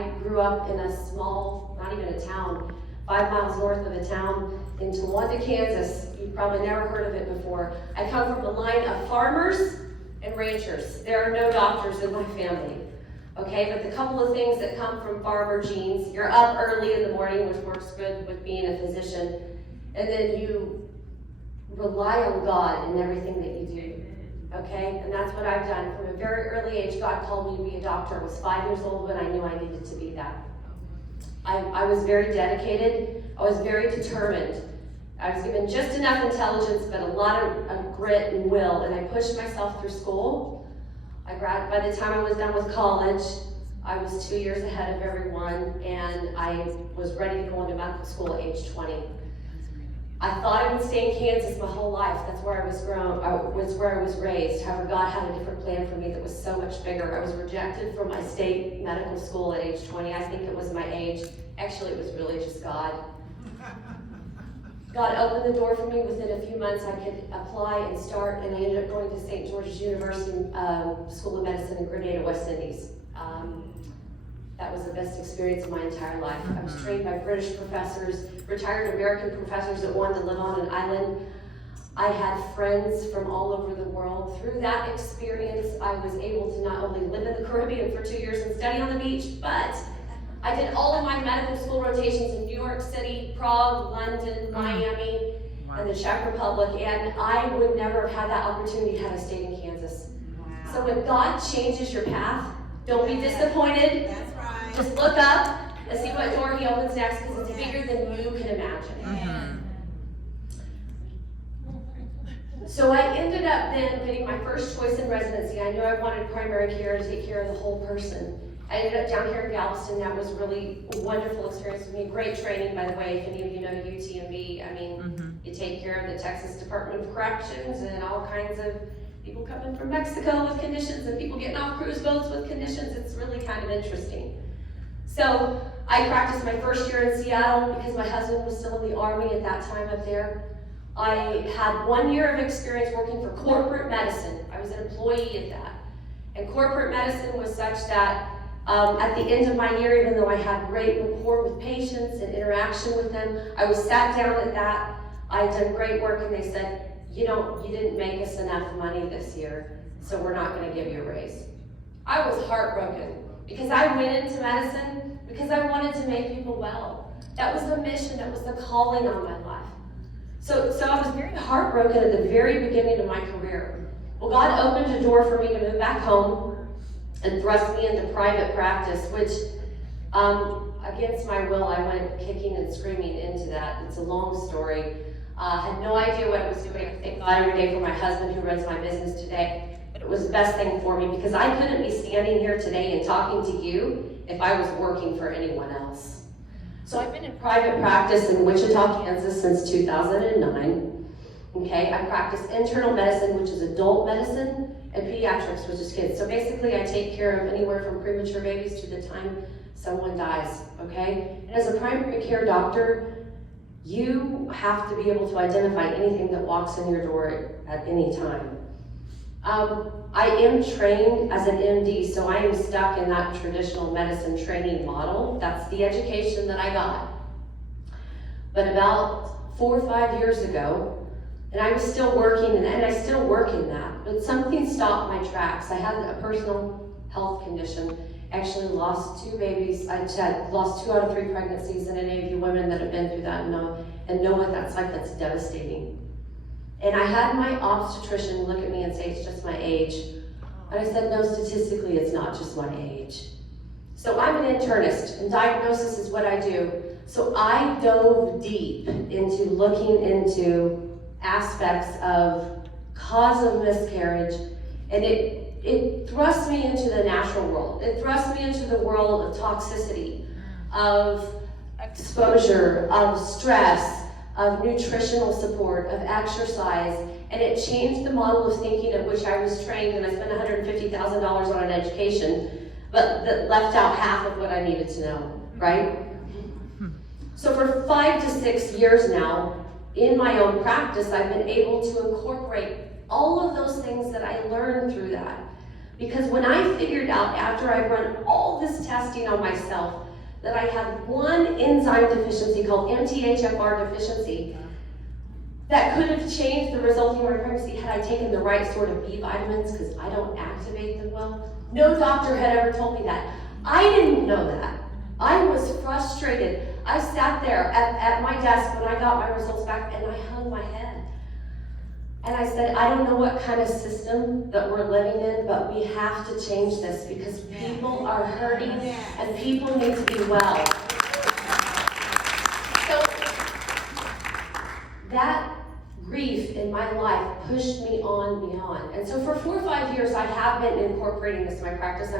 I grew up in a small, not even a town, 5 miles north of a town in Towanda, Kansas. You've probably never heard of it before. I come from a line of farmers and ranchers. There are no doctors in my family. Okay, but the couple of things that come from farmer genes, you're up early in the morning, which works good with being a physician, and then you rely on God in everything that you do. Okay, and that's what I've done. From a very early age, God called me to be a doctor. I was 5 years old when I knew I needed to be that. I was very dedicated. I was very determined. I was given just enough intelligence, but a lot of grit and will, and I pushed myself through school. By the time I was done with college, I was 2 years ahead of everyone, and I was ready to go into medical school at age 20. I thought I would stay in Kansas my whole life. That's where I was where I was raised. However, God had a different plan for me that was so much bigger. I was rejected from my state medical school at age 20. I think it was my age. Actually, it was really just God. God opened the door for me. Within a few months, I could apply and start, and I ended up going to St. George's University School of Medicine in Grenada, West Indies. That was the best experience of my entire life. I was trained by British professors, retired American professors that wanted to live on an island. I had friends from all over the world. Through that experience, I was able to not only live in the Caribbean for 2 years and study on the beach, but I did all of my medical school rotations in New York City, Prague, London, Miami, and the Czech Republic, and I would never have had that opportunity had I stayed in Kansas. So when God changes your path, don't be disappointed. That's right. Just look up and see what door He opens next, because it's bigger than you can imagine. So I ended up then getting my first choice in residency. I knew I wanted primary care to take care of the whole person. I ended up down here in Galveston. That was really a wonderful experience for me. Great training, by the way, if any of you know UTMB. I mean, you take care of the Texas Department of Corrections and all kinds of people coming from Mexico with conditions and people getting off cruise boats with conditions. It's really kind of interesting. So I practiced my first year in Seattle because my husband was still in the Army at that time up there. I had 1 year of experience working for corporate medicine. I was an employee at that. And corporate medicine was such that at the end of my year, even though I had great rapport with patients and interaction with them, I was sat down at that. I had done great work, and they said, you didn't make us enough money this year, so we're not going to give you a raise. I was heartbroken because I went into medicine because I wanted to make people well. That was the mission, that was the calling on my life. So I was very heartbroken at the very beginning of my career. Well, God opened a door for me to move back home and thrust me into private practice, which against my will, I went kicking and screaming into that. It's a long story. Had no idea what I was doing. I thank God every day for my husband who runs my business today. But it was the best thing for me because I couldn't be standing here today and talking to you if I was working for anyone else. So I've been in private practice in Wichita, Kansas since 2009. Okay, I practice internal medicine, which is adult medicine, and pediatrics, which is kids. So basically I take care of anywhere from premature babies to the time someone dies, okay? And as a primary care doctor, you have to be able to identify anything that walks in your door at any time. I am trained as an MD, so I am stuck in that traditional medicine training model. That's the education that I got. But about 4 or 5 years ago, and I was still working, and I still work in that, but something stopped my tracks. I had a personal health condition. Actually lost 2 babies. I had lost 2 out of 3 pregnancies, and any of you women that have been through that know what that's like. That's devastating. And I had my obstetrician look at me and say, it's just my age. And I said, no, statistically, it's not just my age. So I'm an internist, and diagnosis is what I do. So I dove deep into looking into aspects of cause of miscarriage, and it thrust me into the natural world. It thrust me into the world of toxicity, of exposure, of stress, of nutritional support, of exercise, and it changed the model of thinking of which I was trained, and I spent $150,000 on an education, but that left out half of what I needed to know, right? So for 5 to 6 years now, in my own practice, I've been able to incorporate all of those things that I learned through that. Because when I figured out, after I run all this testing on myself, that I had one enzyme deficiency called MTHFR deficiency that could have changed the resulting pregnancy had I taken the right sort of B vitamins, because I don't activate them well. No doctor had ever told me that. I didn't know that. I was frustrated. I sat there at my desk when I got my results back, and I hung my head. And I said, I don't know what kind of system that we're living in, but we have to change this, because people are hurting and people need to be well. So that grief in my life pushed me on beyond. And so for 4 or 5 years, I have been incorporating this in my practice.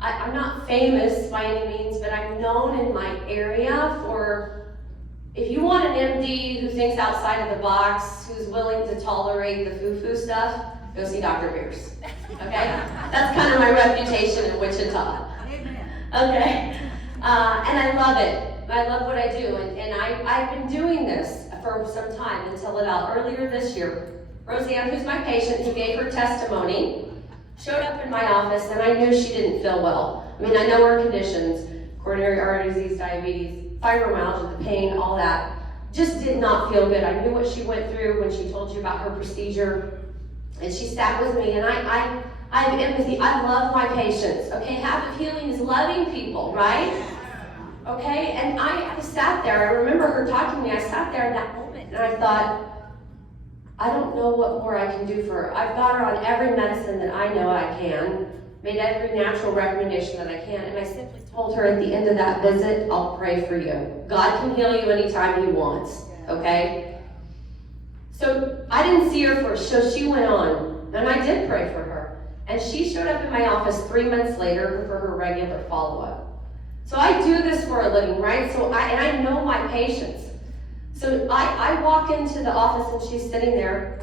I'm not famous by any means, but I'm known in my area for, if you want an MD who thinks outside of the box, who's willing to tolerate the foo-foo stuff, go see Dr. Pierce, okay? That's kind of my reputation in Wichita. Okay? And I love it. I love what I do, and I've been doing this for some time until about earlier this year. Roseanne, who's my patient, who gave her testimony, showed up in my office, and I knew she didn't feel well. I mean, I know her conditions, coronary artery disease, diabetes, fibromyalgia, the pain, all that. Just did not feel good. I knew what she went through when she told you about her procedure, and she sat with me, and I have empathy. I love my patients, okay? Habit of healing is loving people, right? Okay, and I sat there. I remember her talking to me. I sat there in that moment, and I thought, I don't know what more I can do for her. I've got her on every medicine that I know I can, made every natural recommendation that I can, and I simply told her at the end of that visit, I'll pray for you. God can heal you anytime He wants, okay? So I didn't see her first, so she went on, and I did pray for her. And she showed up in my office 3 months later for her regular follow-up. So I do this for a living, right? So I know my patients. So I walk into the office and she's sitting there,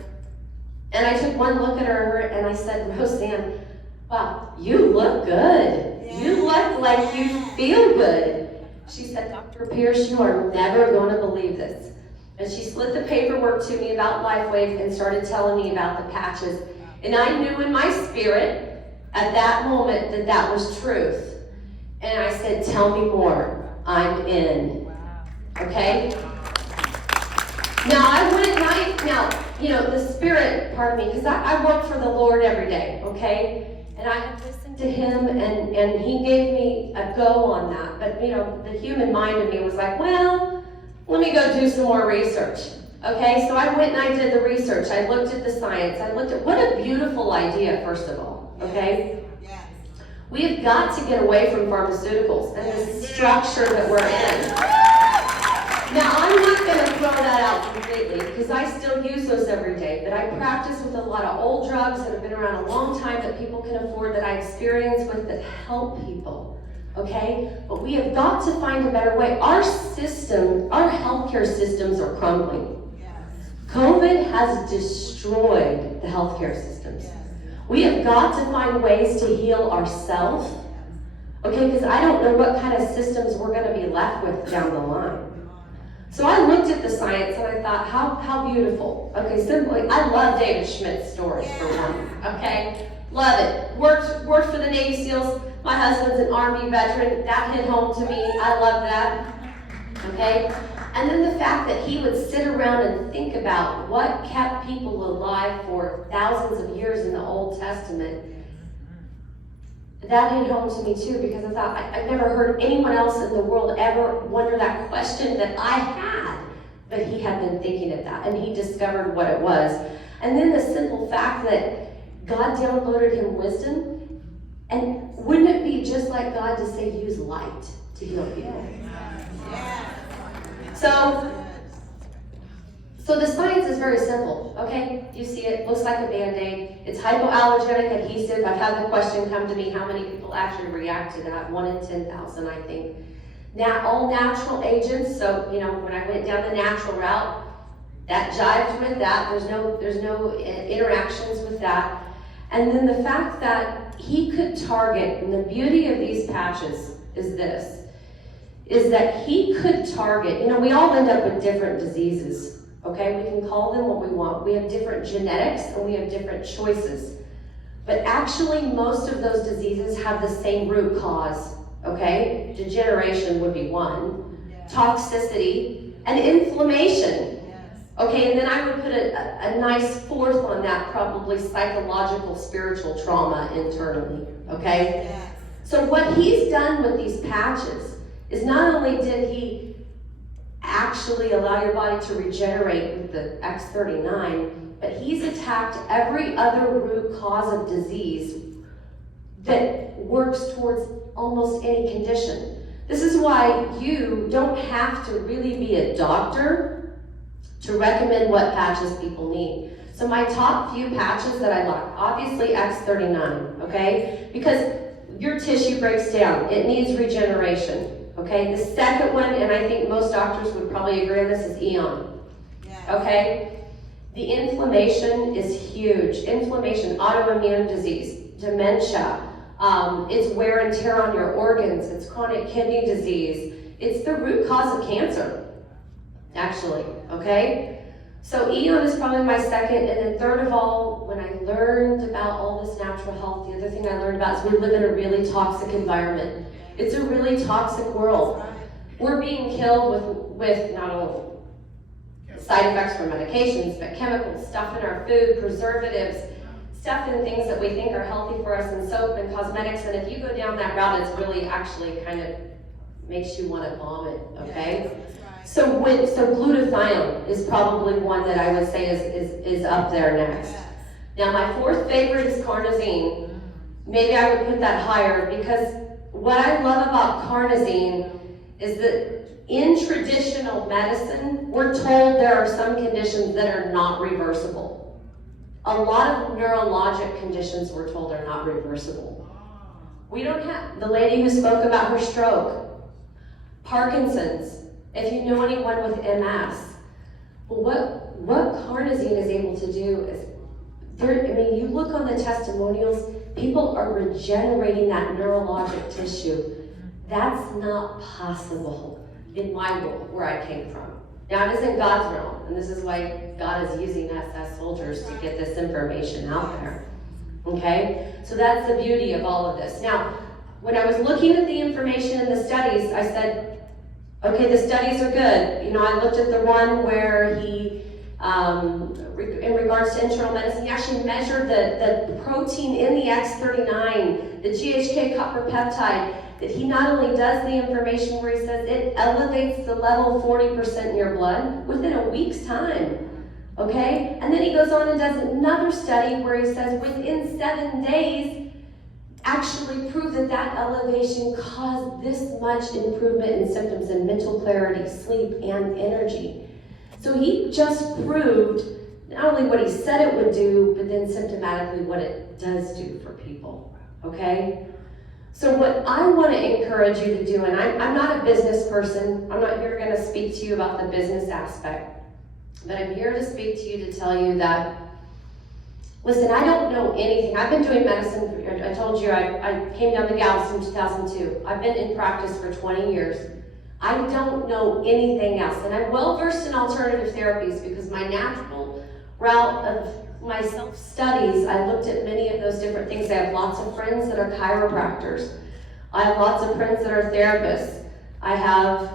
and I took one look at her and I said, Roseanne, wow, you look good. You look like you feel good. She said, Dr. Pierce, you are never going to believe this. And she slid the paperwork to me about Lifewave and started telling me about the patches. And I knew in my spirit at that moment that that was truth. And I said, tell me more. I'm in. Okay? Now, the spirit part of me, because I work for the Lord every day, okay? And I have listened to Him, and He gave me a go on that. But, the human mind of me was like, well, let me go do some more research. Okay, so I went and I did the research. I looked at the science. I looked at, what a beautiful idea, first of all, okay? Yes. We've got to get away from pharmaceuticals and the structure that we're in. Now, I'm not going to throw that out completely, because I still use those every day, but I practice with a lot of old drugs that have been around a long time that people can afford, that I experience with, that help people, okay? But we have got to find a better way. Our healthcare systems are crumbling. COVID has destroyed the healthcare systems. We have got to find ways to heal ourselves, okay? Because I don't know what kind of systems we're going to be left with down the line. So I looked at the science and I thought, how beautiful. Okay, simply, I love David Schmidt's story for one. Okay, love it. Worked for the Navy SEALs. My husband's an Army veteran. That hit home to me. I love that. Okay, and then the fact that he would sit around and think about what kept people alive for thousands of years in the Old Testament. That hit home to me too, because I thought, I've never heard anyone else in the world ever wonder that question that I had, but he had been thinking of that, and he discovered what it was. And then the simple fact that God downloaded him wisdom, and wouldn't it be just like God to say, use light to heal people? So the science is very simple, okay? You see it, looks like a Band-Aid. It's hypoallergenic adhesive. I've had the question come to me, how many people actually react to that? 1 in 10,000, I think. Now, all natural agents, so, when I went down the natural route, that jived with that. There's no interactions with that. And then the fact that he could target, and the beauty of these patches is this, is that he could target, we all end up with different diseases. Okay, we can call them what we want. We have different genetics and we have different choices. But actually, most of those diseases have the same root cause, okay? Degeneration would be one, toxicity, and inflammation. Okay, and then I would put a nice fourth on that, probably psychological, spiritual trauma internally, okay? So what he's done with these patches is not only did he actually allow your body to regenerate with the X39, but he's attacked every other root cause of disease that works towards almost any condition. This is why you don't have to really be a doctor to recommend what patches people need. So my top few patches that I like, obviously X39, okay? Because your tissue breaks down, it needs regeneration, okay? The second one, and I think most doctors would probably agree on this, is Eon, okay? The inflammation is huge. Inflammation, autoimmune disease, dementia, it's wear and tear on your organs, it's chronic kidney disease, it's the root cause of cancer, actually, okay? So Eon is probably my second, and then third of all, when I learned about all this natural health, the other thing I learned about is we live in a really toxic environment. It's a really toxic world. We're being killed with not only side effects from medications, but chemicals, stuff in our food, preservatives, stuff in things that we think are healthy for us, and soap and cosmetics, and if you go down that route, it's really actually kind of makes you want to vomit, okay? So glutathione is probably one that I would say is up there next. Now my fourth favorite is carnosine. Maybe I would put that higher because what I love about carnosine is that in traditional medicine, we're told there are some conditions that are not reversible. A lot of neurologic conditions we're told are not reversible. We don't have, the lady who spoke about her stroke, Parkinson's, if you know anyone with MS, well, what carnosine is able to do is, you look on the testimonials, people are regenerating that neurologic tissue. That's not possible in my world, where I came from. Now, it isn't God's realm, and this is why God is using us as soldiers to get this information out there, okay? So that's the beauty of all of this. Now, when I was looking at the information in the studies, I said, okay, the studies are good. I looked at the one where he, in regards to internal medicine, he actually measured the protein in the X39, the GHK copper peptide, that he not only does the information where he says it elevates the level 40% in your blood within a week's time, okay? And then he goes on and does another study where he says within 7 days, actually prove that elevation caused this much improvement in symptoms and mental clarity, sleep, and energy. So he just proved not only what he said it would do, but then symptomatically what it does do for people, okay? So what I want to encourage you to do, and I'm not a business person, I'm not here going to speak to you about the business aspect, but I'm here to speak to you to tell you that, listen, I don't know anything. I've been doing medicine, I told you I came down to Galveston in 2002. I've been in practice for 20 years. I don't know anything else, and I'm well versed in alternative therapies because my natural route of my self-studies, I looked at many of those different things. I have lots of friends that are chiropractors. I have lots of friends that are therapists. I have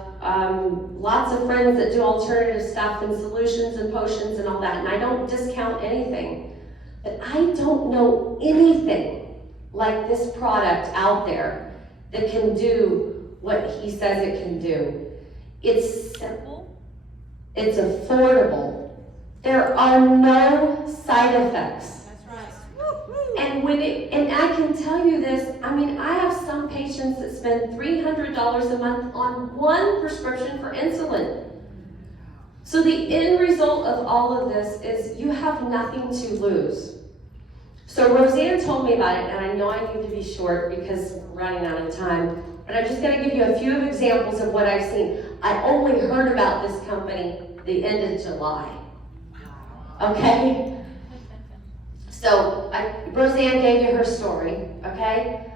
lots of friends that do alternative stuff and solutions and potions and all that, and I don't discount anything. But I don't know anything like this product out there that can do what he says it can do. It's simple, it's affordable, there are no side effects. That's right. And I can tell you this, I have some patients that spend $300 a month on one prescription for insulin. So the end result of all of this is you have nothing to lose. So Roseanne told me about it, and I know I need to be short because we're running out of time, but I'm just going to give you a few examples of what I've seen. I only heard about this company the end of July. Okay? So Roseanne gave you her story, okay?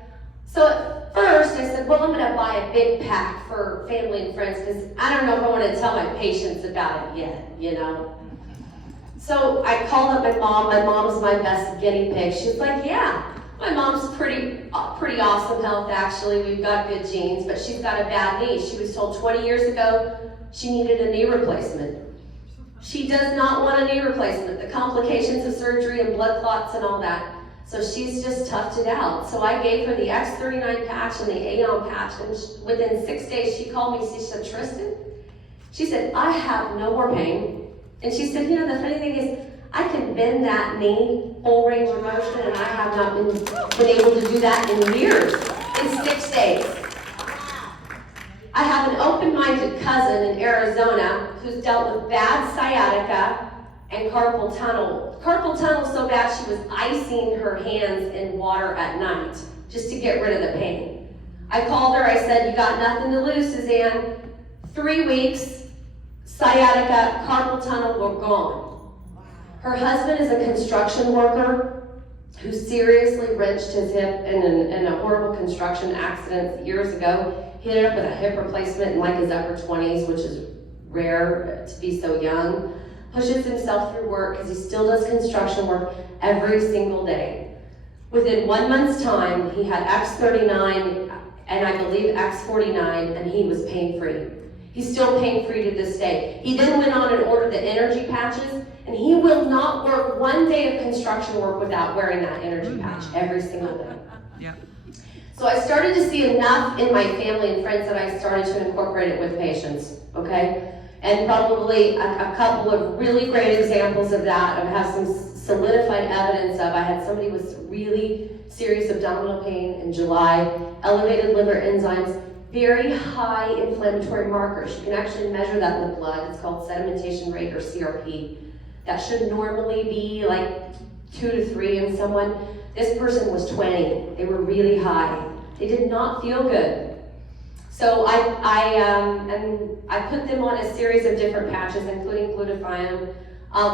So at first I said, well, I'm going to buy a big pack for family and friends because I don't know if I want to tell my patients about it yet, So I called up my mom. My mom's my best guinea pig. She's like, yeah, my mom's pretty awesome health, actually. We've got good genes, but she's got a bad knee. She was told 20 years ago she needed a knee replacement. She does not want a knee replacement. The complications of surgery and blood clots and all that. So she's just toughed it out. So I gave her the X39 patch and the Aeon patch, and within 6 days she called me. She said, Tristyn, she said, I have no more pain. And she said, you know, the funny thing is, I can bend that knee, full range of motion, and I have not been able to do that in years, in 6 days. I have an open-minded cousin in Arizona who's dealt with bad sciatica and carpal tunnel. Carpal tunnel so bad she was icing her hands in water at night just to get rid of the pain. I called her, I said, you got nothing to lose, Suzanne. 3 weeks, sciatica, carpal tunnel were gone. Her husband is a construction worker who seriously wrenched his hip in a horrible construction accident years ago. He ended up with a hip replacement in like his upper 20s, which is rare to be so young. Pushes himself through work because he still does construction work every single day. Within 1 month's time, he had X39 and I believe X49, and he was pain-free. He's still pain-free to this day. He then went on and ordered the energy patches, and he will not work 1 day of construction work without wearing that energy patch every single day. Yeah. So I started to see enough in my family and friends that I started to incorporate it with patients, okay? And probably a couple of really great examples of that. I have some solidified evidence of. I had somebody with really serious abdominal pain in July, elevated liver enzymes, very high inflammatory markers. You can actually measure that in the blood. It's called sedimentation rate, or CRP. That should normally be like 2 to 3 in someone. This person was 20. They were really high. They did not feel good. So I put them on a series of different patches, including glutathione.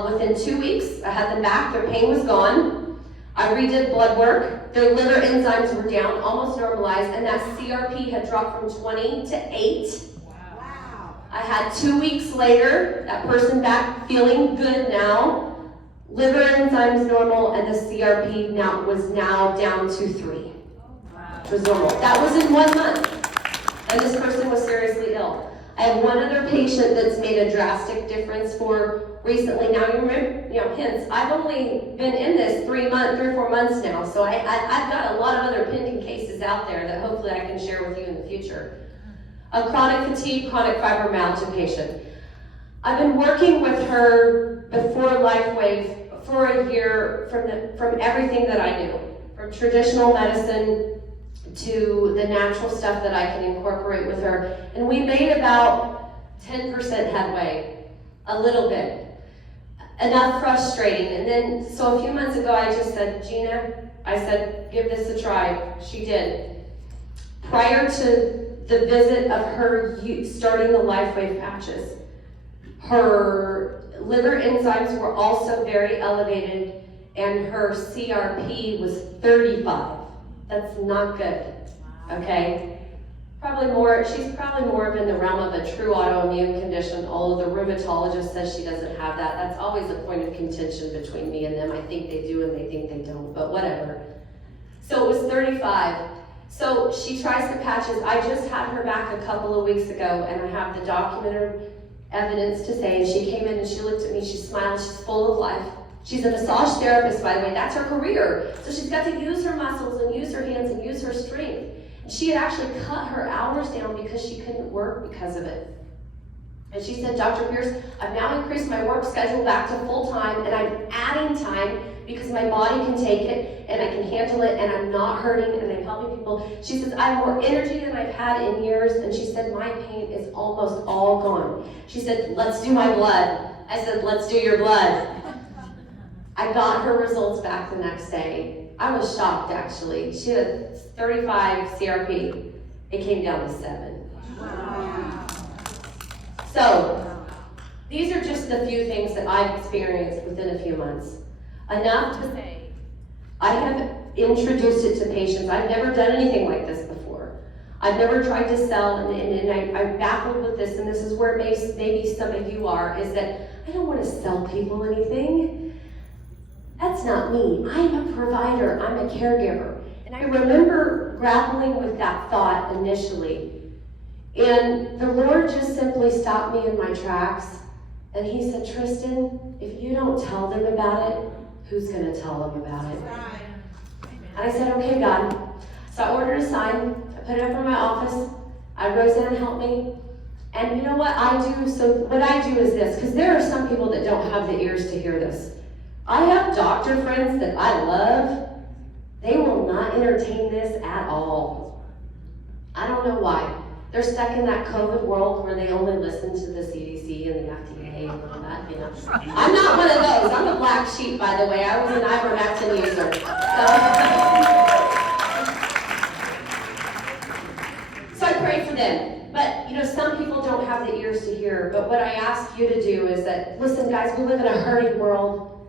Within 2 weeks, I had them back. Their pain was gone. I redid blood work. Their liver enzymes were down, almost normalized, and that CRP had dropped from 20 to 8. Wow. I had 2 weeks later, that person back feeling good now. Liver enzymes normal, and the CRP was now down to 3. Wow. It was normal. That was in 1 month. And this person was seriously ill. I have one other patient that's made a drastic difference for recently. Now, you remember, hints, I've only been in this 3 or 4 months now, so I've got a lot of other pending cases out there that hopefully I can share with you in the future. A chronic fatigue, chronic fibromyalgia patient. I've been working with her before Lifewave for a year from everything that I knew, from traditional medicine to the natural stuff that I can incorporate with her. And we made about 10% headway, a little bit. Enough frustrating. And then, so a few months ago, I just said, Gina, I said, give this a try. She did. Prior to the visit of her starting the Lifewave patches, her liver enzymes were also very elevated, and her CRP was 35. That's not good, okay? She's probably more in the realm of a true autoimmune condition, although the rheumatologist says she doesn't have that. That's always a point of contention between me and them. I think they do and they think they don't, but whatever. So it was 35. So she tries the patches. I just had her back a couple of weeks ago, and I have the documented evidence to say, and she came in and she looked at me, she smiled, she's full of life. She's a massage therapist, by the way. That's her career. So she's got to use her muscles and use her hands and use her strength. And she had actually cut her hours down because she couldn't work because of it. And she said, Dr. Pierce, I've now increased my work schedule back to full time, and I'm adding time because my body can take it and I can handle it, and I'm not hurting, and I'm helping people. She says, I have more energy than I've had in years, and she said, my pain is almost all gone. She said, let's do my blood. I said, let's do your blood. I got her results back the next day. I was shocked, actually. She had 35 CRP. It came down to 7. Wow. So, these are just a few things that I've experienced within a few months. Enough to say, I have introduced it to patients. I've never done anything like this before. I've never tried to sell, and I'm baffled with this, and this is where maybe some of you are, is that I don't want to sell people anything. That's not me. I'm a provider. I'm a caregiver. And I remember grappling with that thought initially. And the Lord just simply stopped me in my tracks. And he said, Tristyn, if you don't tell them about it, who's going to tell them about it? And I said, okay, God. So I ordered a sign. I put it up in my office. I rose in and helped me. And you know what I do? So what I do is this, because there are some people that don't have the ears to hear this. I have doctor friends that I love. They will not entertain this at all. I don't know why. They're stuck in that COVID world where they only listen to the CDC and the FDA and all that, you know. I'm not one of those. I'm a black sheep, by the way. I was an ivermectin user. So I prayed for them. But, you know, some people don't have the ears to hear. But what I ask you to do is that, listen, guys, we live in a hurting world.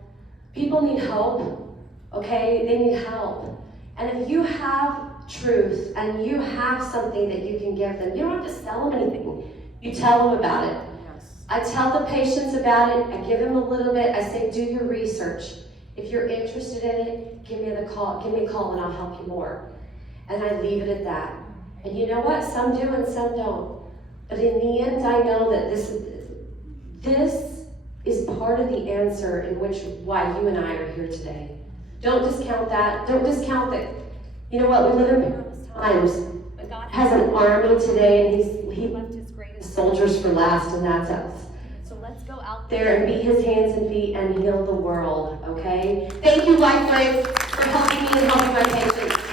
People need hope, okay? They need help. And if you have truth and you have something that you can give them, you don't have to sell them anything. You tell them about it. Yes. I tell the patients about it. I give them a little bit. I say, do your research. If you're interested in it, give me a call and I'll help you more. And I leave it at that. And you know what? Some do and some don't. But in the end, I know that this is part of the answer in why you and I are here today. Don't discount that. Don't discount that. You know what? We live in perilous times. But God has an army today, and He left His greatest soldiers for last, and that's us. So let's go out there and be His hands and feet and heal the world, okay? Thank you, Lifewave, for helping me and helping my patients.